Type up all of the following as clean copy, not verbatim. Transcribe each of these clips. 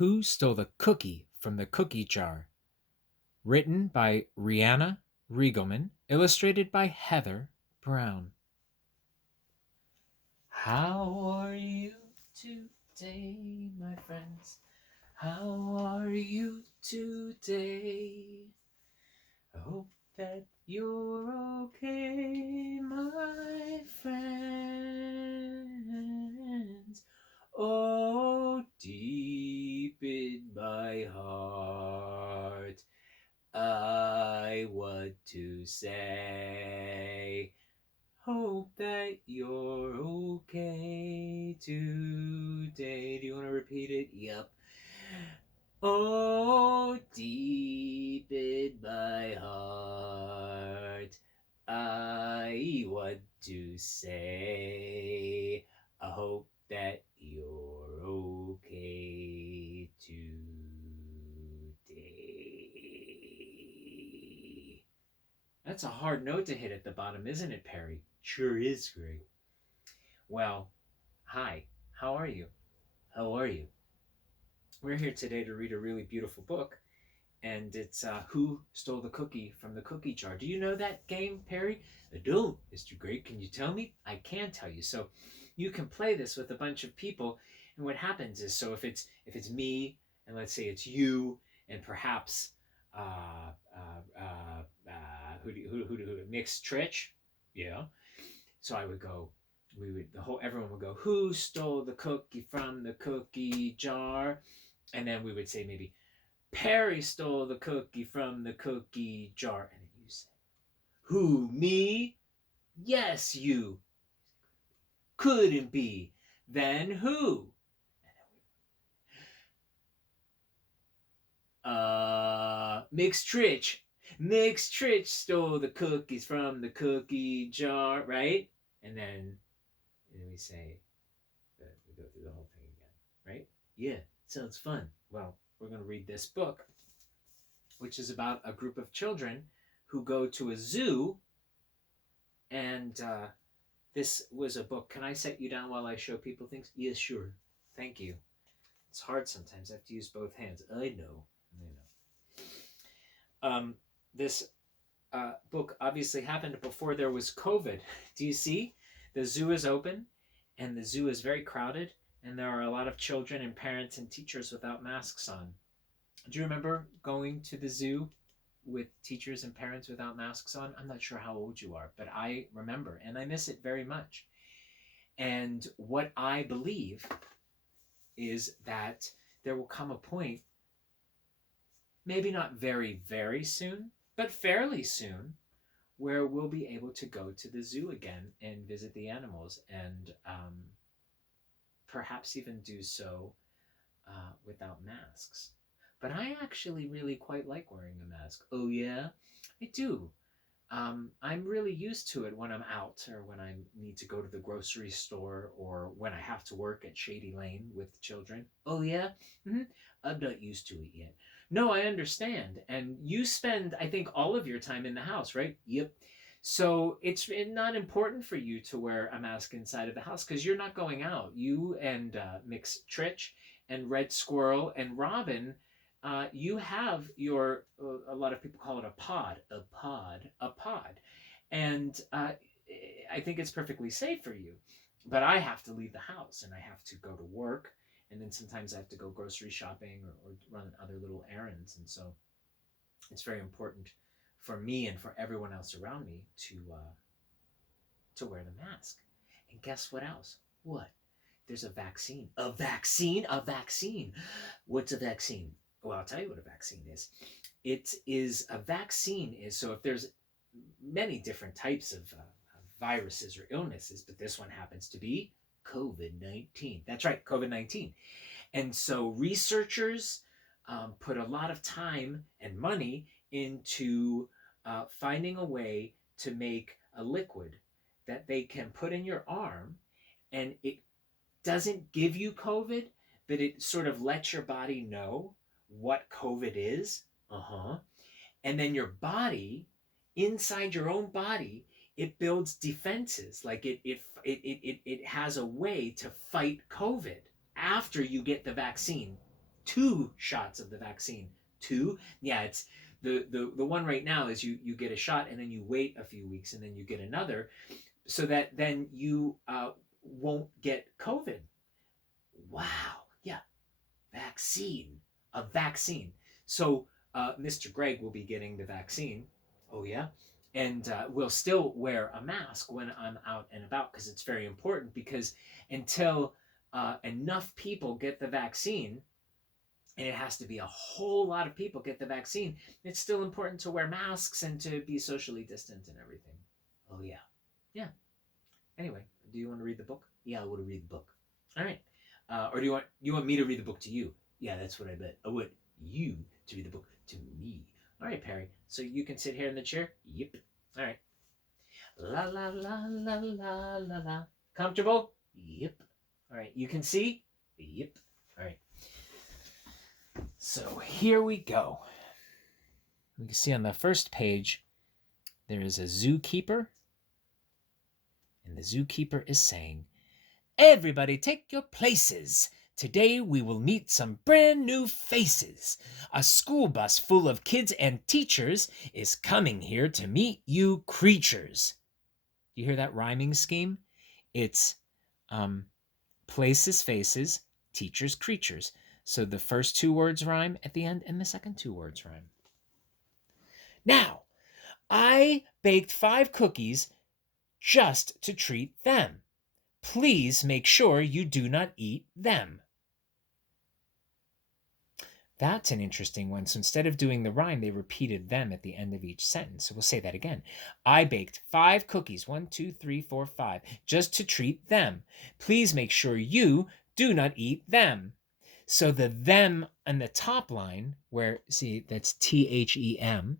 Who Stole the Cookie from the Cookie Jar? Written by Rianna Riegelman, illustrated by Heather Brown. How are you today, my friends? How are you today? I hope that you're okay, my friends. Oh, deep in my heart, I want to say, hope that you're okay today. Do you want to repeat it? Yep. Oh, deep in my heart, I want to say, I hope that you're okay today. That's a hard note to hit at the bottom, isn't it, Perry? Sure is, Greg. Well, hi. How are you? How are you? We're here today to read a really beautiful book, and it's Who Stole the Cookie from the Cookie Jar. Do you know that game, Perry? I don't, Mr. Great. Can you tell me? I can tell you. So you can play this with a bunch of people, and what happens is, so if it's me, and let's say it's you, and perhaps who mixed Trich, yeah. So I would go. Everyone would go. Who stole the cookie from the cookie jar? And then we would say maybe Perry stole the cookie from the cookie jar. And then you say, who, me? Yes, you. Couldn't be. Then who? Mixed Trich. Mixed Trich stole the cookies from the cookie jar, right? And then we say, we go through the whole thing again, right? Yeah, sounds fun. Well, we're going to read this book, which is about a group of children who go to a zoo. And this was a book. Can I set you down while I show people things? Yes, sure. Thank you. It's hard sometimes. I have to use both hands. I know. This book obviously happened before there was COVID. Do you see? The zoo is open, and the zoo is very crowded, and there are a lot of children and parents and teachers without masks on. Do you remember going to the zoo with teachers and parents without masks on? I'm not sure how old you are, but I remember, and I miss it very much. And what I believe is that there will come a point, maybe not very, very soon, but fairly soon, where we'll be able to go to the zoo again and visit the animals, and perhaps even do so without masks. But I actually really quite like wearing a mask. Oh, yeah? I do. I'm really used to it when I'm out, or when I need to go to the grocery store, or when I have to work at Shady Lane with children. Oh, yeah? Mm-hmm. I'm not used to it yet. No, I understand. And you spend, I think, all of your time in the house, right? Yep. So it's not important for you to wear a mask inside of the house because you're not going out. You and Mix Trich and Red Squirrel and Robin, you have your, a lot of people call it a pod. And I think it's perfectly safe for you. But I have to leave the house, and I have to go to work, and then sometimes I have to go grocery shopping, or run other little errands. And so it's very important for me and for everyone else around me to wear the mask. And guess what else? What? There's a vaccine. A vaccine? A vaccine. What's a vaccine? Well, I'll tell you what a vaccine is. It is a vaccine is so if there's many different types of viruses or illnesses, but this one happens to be COVID-19. That's right, COVID-19. And so researchers put a lot of time and money into finding a way to make a liquid that they can put in your arm, and it doesn't give you COVID, but it sort of lets your body know what COVID is. Uh-huh. And then your body, inside your own body, it builds defenses. Like it has a way to fight COVID after you get the vaccine 2 shots of the vaccine. 2? Yeah, it's the one right now is you get a shot and then you wait a few weeks and then you get another, so that then you won't get COVID. Wow. Yeah. Vaccine. A vaccine. So Mr. Greg will be getting the vaccine. Oh, yeah. And we'll still wear a mask when I'm out and about, because it's very important, because until enough people get the vaccine, and it has to be a whole lot of people get the vaccine, it's still important to wear masks and to be socially distant and everything. Oh, yeah. Yeah. Anyway, do you want to read the book? Yeah, I want to read the book. All right. Or do you want me to read the book to you? Yeah, that's what I bet. I want you to read the book to me. All right, Perry. So you can sit here in the chair? Yep. All right. La la la la la la la. Comfortable? Yep. All right. You can see? Yep. All right. So here we go. We can see on the first page there is a zookeeper, and the zookeeper is saying, "Everybody take your places. Today we will meet some brand new faces. A school bus full of kids and teachers is coming here to meet you creatures." You hear that rhyming scheme? It's places, faces, teachers, creatures. So the first 2 words rhyme at the end, and the second 2 words rhyme. Now, I baked 5 cookies just to treat them. Please make sure you do not eat them. That's an interesting one. So instead of doing the rhyme, they repeated them at the end of each sentence. So we'll say that again. I baked 5 cookies, 1, 2, 3, 4, 5, just to treat them. Please make sure you do not eat them. So the them on the top line, where, see, that's THEM.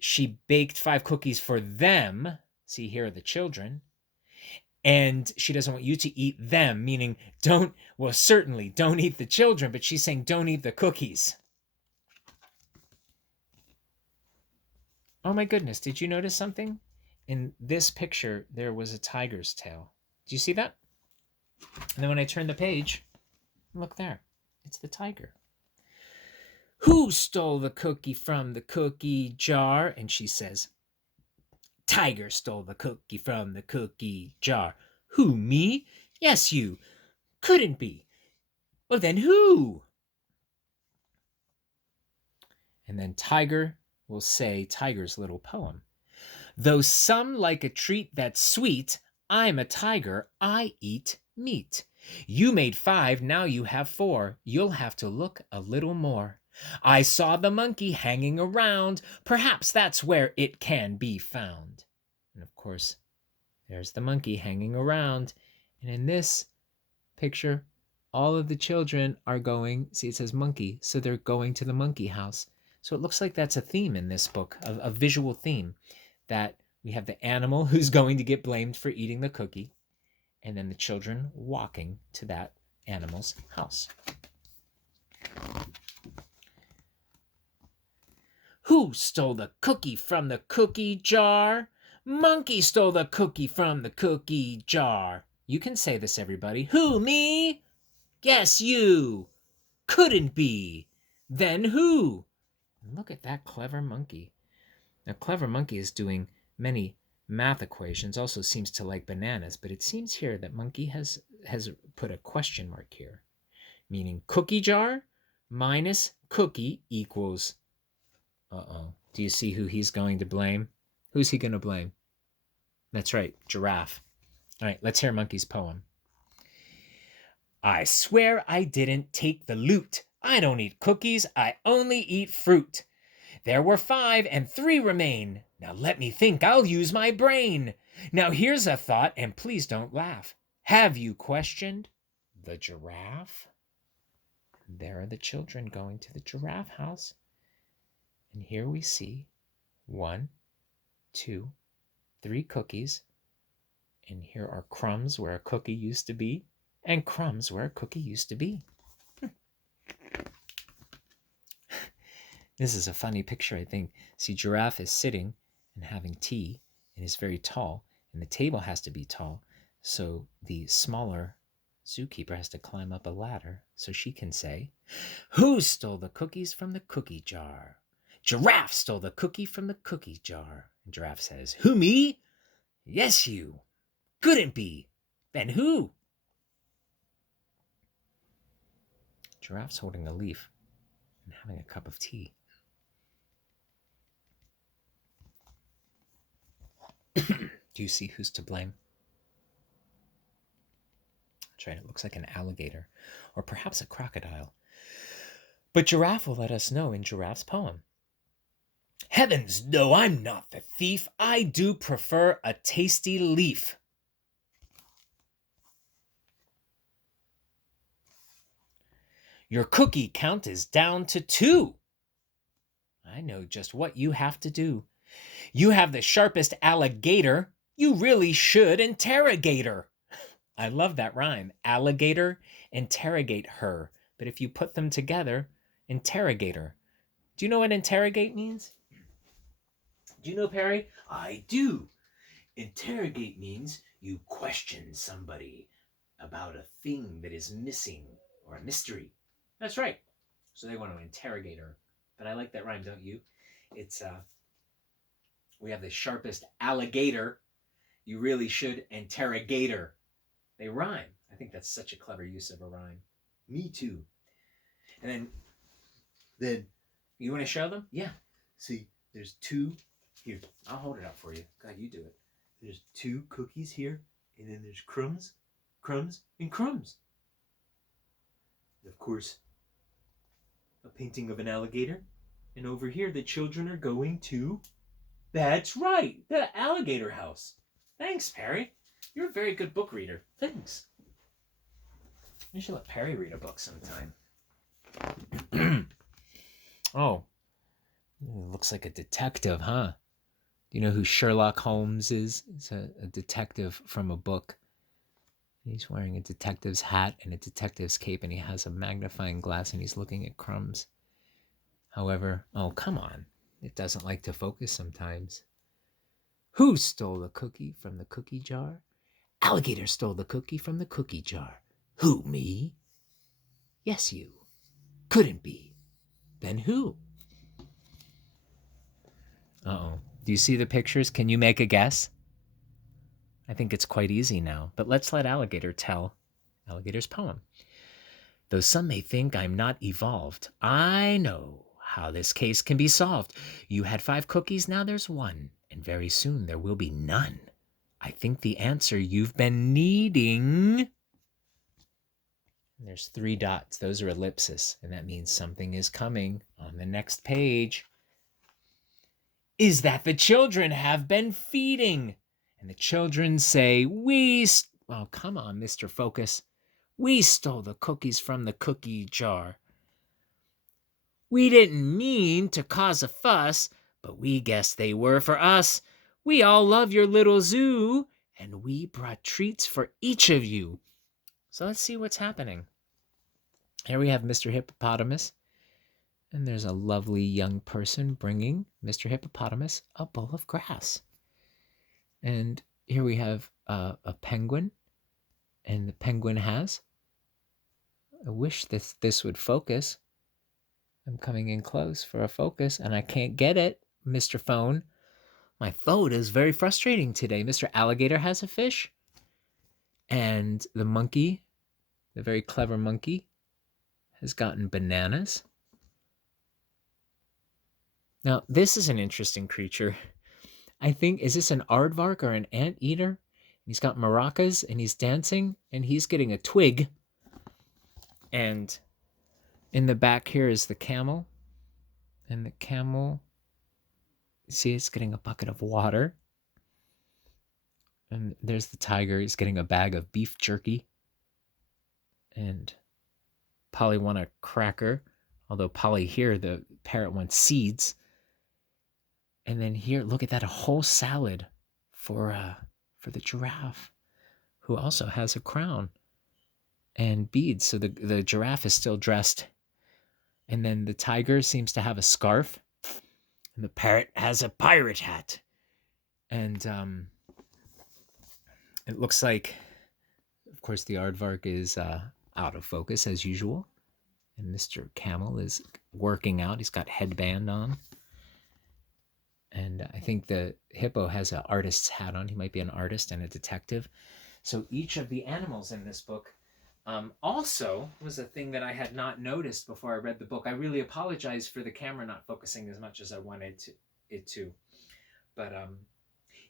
She baked 5 cookies for them. See, here are the children. And she doesn't want you to eat them, meaning certainly don't eat the children, but she's saying don't eat the cookies. Oh my goodness, did you notice something? In this picture, there was a tiger's tail. Do you see that? And then when I turn the page, look there, it's the tiger. Who stole the cookie from the cookie jar? And she says, Tiger stole the cookie from the cookie jar. Who, me? Yes, you. Couldn't be. Well, then who? And then Tiger will say Tiger's little poem. Though some like a treat that's sweet, I'm a tiger, I eat meat. You made 5, now you have 4. You'll have to look a little more. I saw the monkey hanging around. Perhaps that's where it can be found. And of course, there's the monkey hanging around. And in this picture, all of the children are going, see, it says monkey, so they're going to the monkey house. So it looks like that's a theme in this book, a visual theme, that we have the animal who's going to get blamed for eating the cookie, and then the children walking to that animal's house. Who stole the cookie from the cookie jar? Monkey stole the cookie from the cookie jar. You can say this, everybody. Who, me? Yes, you. Couldn't be. Then who? Look at that clever monkey. Now, clever monkey is doing many math equations, also seems to like bananas, but it seems here that monkey has put a question mark here, meaning cookie jar minus cookie equals, do you see who he's going to blame? Who's he going to blame? That's right, giraffe. All right, let's hear monkey's poem. I swear I didn't take the loot. I don't eat cookies, I only eat fruit. There were 5 and 3 remain. Now let me think, I'll use my brain. Now here's a thought, and please don't laugh. Have you questioned the giraffe? There are the children going to the giraffe house. And here we see 1, 2, 3 cookies. And here are crumbs where a cookie used to be, and crumbs where a cookie used to be. This is a funny picture, I think. See, giraffe is sitting and having tea, and is very tall, and the table has to be tall, so the smaller Zookeeper has to climb up a ladder so she can say, "Who stole the cookies from the cookie jar?" "Giraffe stole the cookie from the cookie jar." And Giraffe says, "Who, me?" "Yes, you." "Couldn't be." "Then who?" Giraffe's holding a leaf and having a cup of tea. Do you see who's to blame? That's right, it looks like an alligator, or perhaps a crocodile. But Giraffe will let us know in Giraffe's poem. "Heavens, no, I'm not the thief. I do prefer a tasty leaf." "Your cookie count is down to 2. I know just what you have to do. You have the sharpest alligator. You really should interrogate her." I love that rhyme. Alligator, interrogate her. But if you put them together, interrogator. Do you know what interrogate means? Do you know, Perry? I do. Interrogate means you question somebody about a thing that is missing or a mystery. That's right. So they want to interrogate her. But I like that rhyme, don't you? It's we have the sharpest alligator. You really should interrogate her. They rhyme. I think that's such a clever use of a rhyme. Me too. And then you want to show them? Yeah. See, there's 2 here. I'll hold it up for you. God, you do it. There's 2 cookies here, and then there's crumbs, crumbs, and crumbs. And of course, a painting of an alligator. And over here, the children are going to... That's right, the alligator house. Thanks, Perry. You're a very good book reader. Thanks. You should let Perry read a book sometime. Oh, looks like a detective, huh? Do you know who Sherlock Holmes is? It's a detective from a book. He's wearing a detective's hat and a detective's cape, and he has a magnifying glass, and he's looking at crumbs. However, oh, come on. It doesn't like to focus sometimes. Who stole the cookie from the cookie jar? Alligator stole the cookie from the cookie jar. Who, me? Yes, you. Couldn't be. Then who? Uh-oh. Do you see the pictures? Can you make a guess? I think it's quite easy now, but let's let Alligator tell Alligator's poem. Though some may think I'm not evolved, I know how this case can be solved. You had 5 cookies, now there's 1, and very soon there will be none. I think the answer you've been needing... And there's 3 dots. Those are ellipses, and that means something is coming on the next page. Is that the children have been feeding. And the children say, oh, come on, Mr. Focus. We stole the cookies from the cookie jar. We didn't mean to cause a fuss, but we guess they were for us. We all love your little zoo, and we brought treats for each of you. So let's see what's happening. Here we have Mr. Hippopotamus, and there's a lovely young person bringing Mr. Hippopotamus a bowl of grass. And here we have a penguin, and the penguin has... I wish this would focus. I'm coming in close for a focus, and I can't get it, Mr. Phone. My phone is very frustrating today. Mr. Alligator has a fish, and the monkey, the very clever monkey, has gotten bananas. Now, this is an interesting creature. I think, is this an aardvark or an anteater? He's got maracas, and he's dancing, and he's getting a twig. And in the back here is the camel. And the camel, see, it's getting a bucket of water. And there's the tiger. He's getting a bag of beef jerky. And Polly won a cracker. Although Polly here, the parrot, wants seeds. And then here, look at that, a whole salad for the giraffe, who also has a crown and beads. So the giraffe is still dressed. And then the tiger seems to have a scarf. And the parrot has a pirate hat. And it looks like, of course, the aardvark is out of focus as usual. And Mr. Camel is working out. He's got headband on. And I think the hippo has an artist's hat on. He might be an artist and a detective. So each of the animals in this book also was a thing that I had not noticed before I read the book. I really apologize for the camera not focusing as much as I wanted it to. But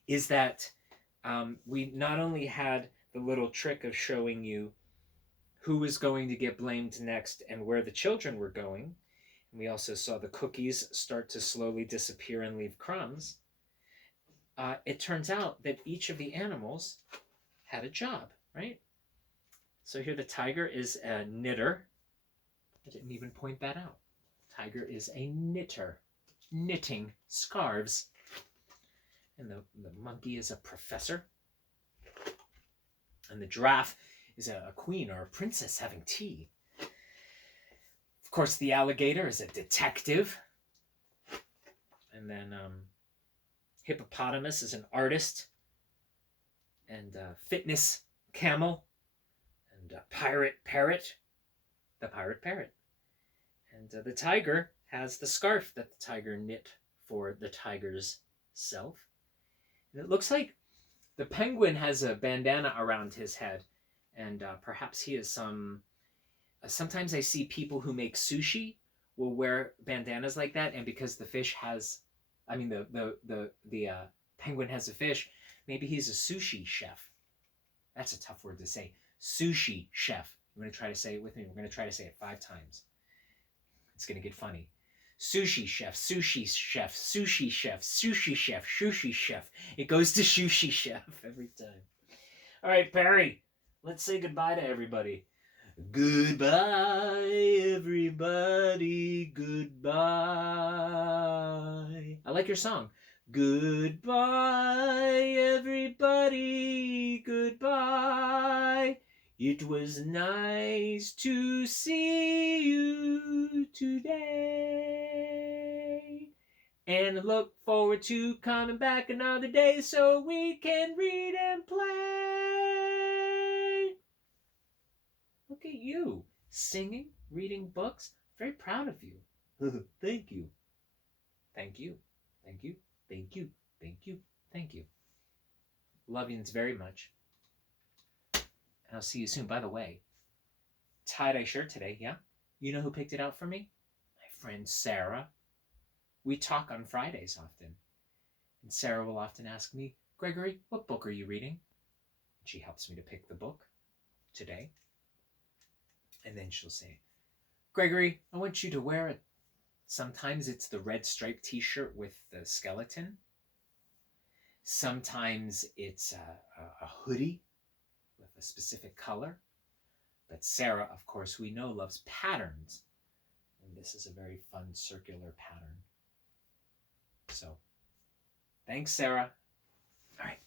is that we not only had the little trick of showing you who was going to get blamed next and where the children were going, and we also saw the cookies start to slowly disappear and leave crumbs. It turns out that each of the animals had a job, right? So here the tiger is a knitter. I didn't even point that out. Tiger is a knitter, knitting scarves. And the monkey is a professor. And the giraffe is a queen or a princess having tea. Of course, the alligator is a detective. And then hippopotamus is an artist. And fitness camel. And pirate parrot. The pirate parrot. And the tiger has the scarf that the tiger knit for the tiger's self. And it looks like the penguin has a bandana around his head, and perhaps he is some. Sometimes I see people who make sushi will wear bandanas like that, and because the fish has, I mean the penguin has a fish, maybe he's a sushi chef. That's a tough word to say. Sushi chef. I'm going to try to say it with me. We're going to try to say it 5 times. It's going to get funny. Sushi chef, sushi chef, sushi chef, sushi chef, sushi chef. It goes to sushi chef every time. All right, Perry, let's say goodbye to everybody. Goodbye, everybody, goodbye. I like your song. Goodbye, everybody, goodbye. It was nice to see you today. And I look forward to coming back another day so we can read and play. Look at you, singing, reading books. Very proud of you. Thank you. Thank you. Thank you. Thank you. Thank you. Thank you. Love yous very much. And I'll see you soon. By the way, tie-dye shirt today, yeah? You know who picked it out for me? My friend Sarah. We talk on Fridays often. And Sarah will often ask me, Gregory, what book are you reading? And she helps me to pick the book today. And then she'll say, Gregory, I want you to wear it. Sometimes it's the red striped t-shirt with the skeleton. Sometimes it's a hoodie with a specific color. But Sarah, of course, we know loves patterns. And this is a very fun circular pattern. So, thanks, Sarah. All right.